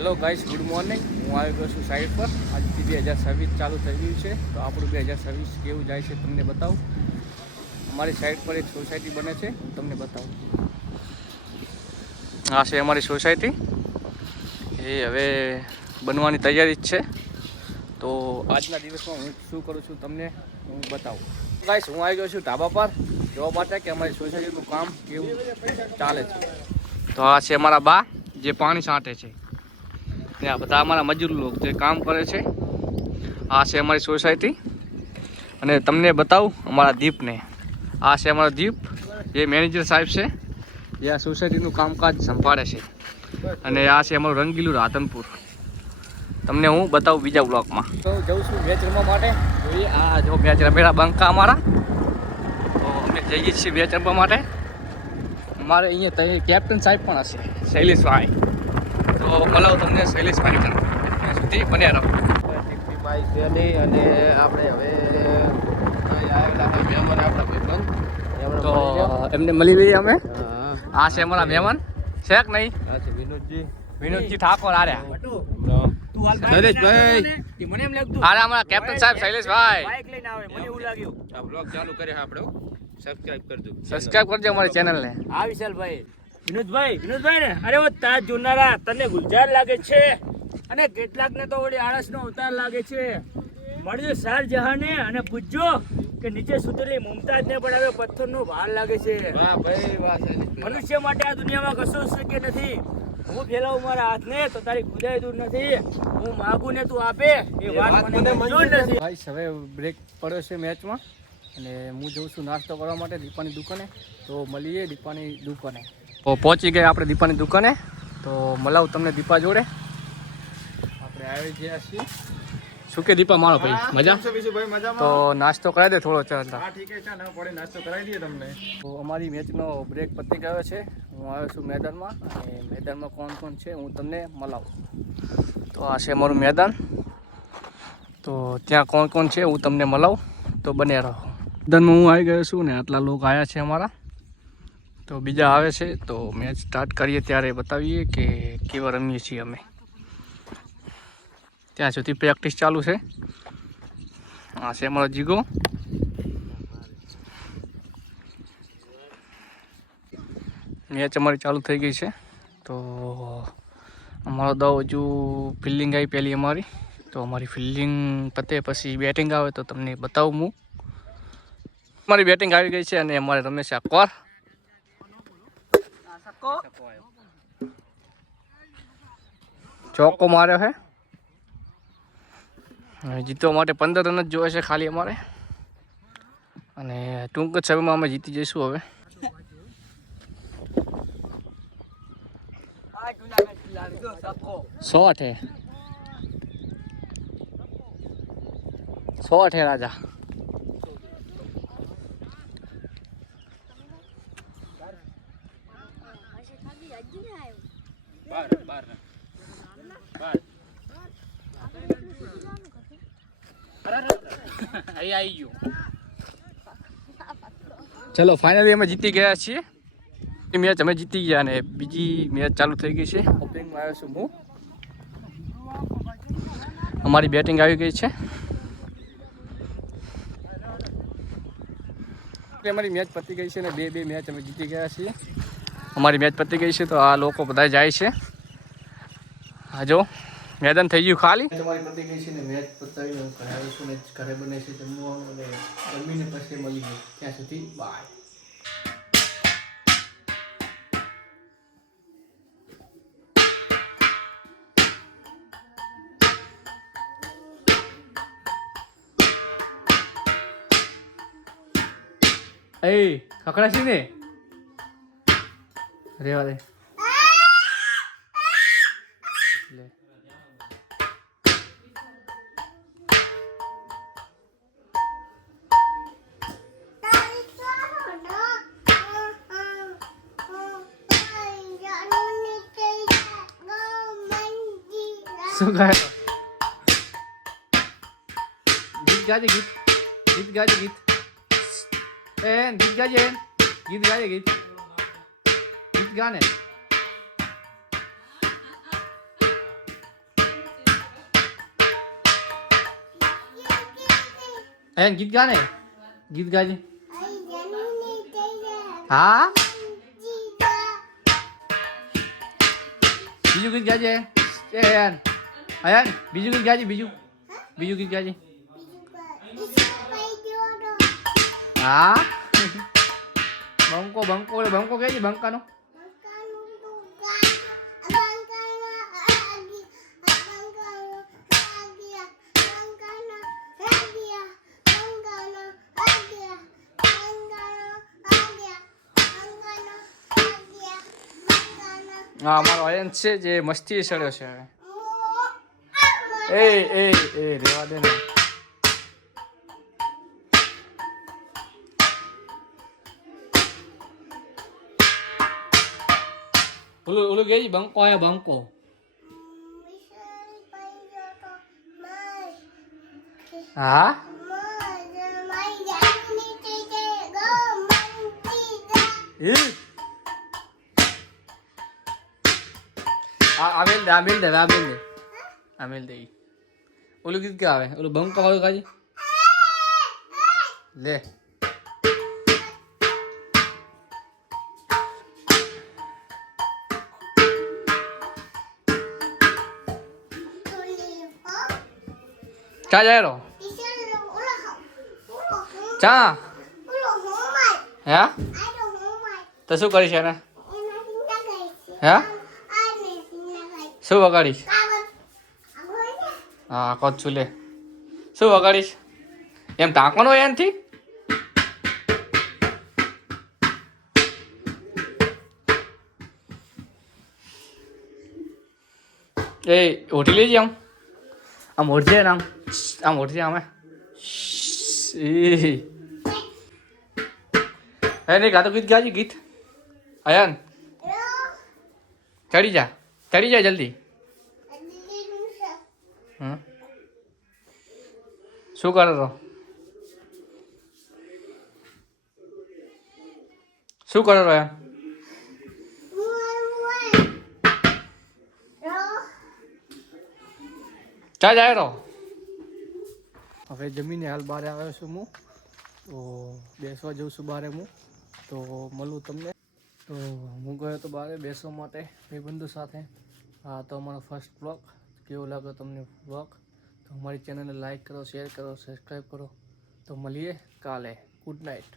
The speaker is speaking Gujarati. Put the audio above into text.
Hello guys, good morning. હું આવી ગયો છું સાઇટ પર. આજથી 2026 ચાલુ થઈ ગયું છે, તો આપણું 2026 કેવું જાય છે તમને બતાવું. અમારી સાઇટ પર એક સોસાયટી બને છે, હું તમને બતાવું. આ છે અમારી સોસાયટી. એ હવે બનવાની તૈયારી જ છે. તો આજના દિવસમાં હું શું કરું છું તમને હું બતાવું. ગાઈસ, હું આવી ગયો છું ધાબા પર જોવા માટે કે અમારી સોસાયટીનું કામ કેવું ચાલે છે. તો આ છે અમારા બા જે પાણી છાંટે છે. ત્યાં બધા અમારા મજૂર લોકો જે કામ કરે છે. આ છે અમારી સોસાયટી. અને તમને બતાવું અમારા દીપને. આ છે અમારો દીપ, જે મેનેજર સાહેબ છે, જે આ સોસાયટીનું કામકાજ સંભાળે છે. અને આ છે અમારું રંગીલું રાધનપુર. તમને હું બતાવું બીજા બ્લોકમાં. તો જઉં છું મેચ રમવા માટે. જોઈએ આ જો મેચ રમેલા બંકા અમારા. તો અમે જઈએ છીએ મેચ રમવા માટે. અમારે અહીંયા કેપ્ટન સાહેબ પણ હશે, શૈલેષભાઈ. તો બોલાવો તમને શૈલેષભાઈ ત્યાં સુધી બન્યા રહો. ટીપીભાઈ છે નહીં, અને આપણે હવે આવેલા મહેમાન આપણા ભાઈબંધ તો એમને મળી લઈએ અમે. હા, આ છે અમારા મહેમાન છે કે નહીં? આ છે વિનોદજી ઠાકોર આર્યા. નરેશભાઈ. આરે અમારા કેપ્ટન સાહેબ શૈલેષભાઈ. આ બ્લોગ ચાલુ કરે આપણે સબસ્ક્રાઇબ કરજો. સબસ્ક્રાઇબ કરજો અમારી ચેનલને. આ વિશાલભાઈ, વિનોદભાઈ ને અરે ઓ તાજ જોનારા તને ગુલજાર લાગે છે, અને કેટલાક ને તો ઓલી આળસનો અવતાર લાગે છે. મળજો શાર જહાને અને પૂછજો કે નીચે સુતેલી મુમતાજ ને પણ હવે પથ્થરનો ભાર લાગે છે. વાહ ભાઈ વાહ. મનુષ્ય માટે આ દુનિયામાં કશું શક્ય નથી. હું ફેલાવું મારા હાથને તો તારી ખુદાઈ દૂર નથી. હું માગું ને તું આપે એ વાત મને મંજૂર નથી. ભાઈ હવે બ્રેક પડ્યો છે મેચમાં, અને હું જઉં છું નાસ્તો કરવા માટે દીપાની દુકાને. તો મળીએ દીપાની દુકાને. તો પહોંચી ગયા આપણે દીપાની દુકાને. તો મળાવું તમને દીપા જોડે. આપણે આવી ગયા છીએ. શું કે દીપા મારો ભાઈ મજા? તો નાસ્તો કરાવી દે થોડો ચાલતા. હા ઠીક છે, ના પડે નાસ્તો કરાવી દઈએ તમને. તો અમારી મેચનો બ્રેક પતી ગયો છે. હું આવ્યો છું મેદાનમાં, અને મેદાનમાં કોણ કોણ છે હું તમને મળાવું. તો આ છે અમારું મેદાન. તો ત્યાં કોણ કોણ છે હું તમને મળાવું. તો બને રહો. મેદાનમાં હું આવી ગયો છું ને આટલા લોકો આવ્યા છે અમારા. તો બીજા આવે છે. તો મેચ સ્ટાર્ટ કરીએ ત્યારે બતાવીએ કે કેવા રમીએ છીએ અમે. ત્યાં સુધી પ્રેક્ટિસ ચાલુ છે. આ છે અમારો જીગો. મેચ અમારી ચાલુ થઈ ગઈ છે. તો અમારો દો હજુ ફિલ્ડિંગ આવી પહેલી અમારી. તો અમારી ફિલ્ડિંગ પતે પછી બેટિંગ આવે તો તમને બતાવું હું. અમારી બેટિંગ આવી ગઈ છે, અને અમારે રમે છે અકવાર. ચોક્કો માર્યો છે. જીતવા માટે 15 રન જ જોઈએ છે ખાલી અમારે. અને ટૂંક જ સમયમાં અમે જીતી જઈશું. હવે 100 છે રાજા. ચલો ફાઇનલી અમે જીતી ગયા છીએ. મેચ અમે જીતી ગયા, અને બીજી મેચ ચાલુ થઈ ગઈ છે. ઓપનિંગમાં આવ્યો છું હું. અમારી બેટિંગ આવી ગઈ છે. અમારી મેચ પતી ગઈ છે, ને બે મેચ અમે જીતી ગયા છીએ. અમારી મેચ પતી ગઈ છે. તો આ લોકો બધા જાય છે. હા જો મેદાન થઈ ગયું ખાલી. તમારી પતી ગઈ છે, ને મેચ પતાવીને હું ઘરે આવ્યો છું. ને ઘરે બને છે જમવાનું, અને જમીને પછી મળી ગયું. ત્યાં સુધી બાય. એ ખકડા છે ને રેવા દે. લે શું ગાય? ગીત ગાજે ગીત. ગીત ગાજે ગીત. ગીત ગાજે. ગીત ગાજે ગીત. ગીત ગાને. હે ગીત ગાને ગીત ગાજે હા બીજું ગીત ગાજે એ અયાન બીજું ગીત ગાજે બીજું ગીત ગાજે હા બંકો બંકો બંકો કે છે બંકાનો હા અમારો અયન છે જે મસ્તી સડ્યો છે હવે એ રેવા દે ને ઓલું કે બંકો આયા બંકો હા આમેલ દે ઓલું ગીત કે આવે ઓલું બંકો વાળું કાજી લે ચા જાય રો ચા હે તો શું કરીશ એને હે શું વગાડીશ હા કોચું લે શું વગાડીશ એમ ટાંકવાનો એનથી એ ઓઢી લેજે આમ ઓઢજે ને આમ ઓઢજે આમે હે નહીં ગાતો ગીત ગાજી ગીત અયન ચડી જા જલ્દી શું કરો તો શું કરો તો એમ ચા જાય તો હવે જમીને હાલ બહાર આવ્યો છું હું તો બેસવા જઉં છું બહાર હું તો મળું તમને તો હું ગયો તો બહાર બેસવા માટે ભાઈબંધો સાથે હા તો અમારો ફર્સ્ટ બ્લોગ કેવો લાગ્યો તમને બ્લોગ તો અમારી ચેનલને લાઈક કરો શેર કરો સબસ્ક્રાઈબ કરો તો મળીએ કાલે ગુડ નાઇટ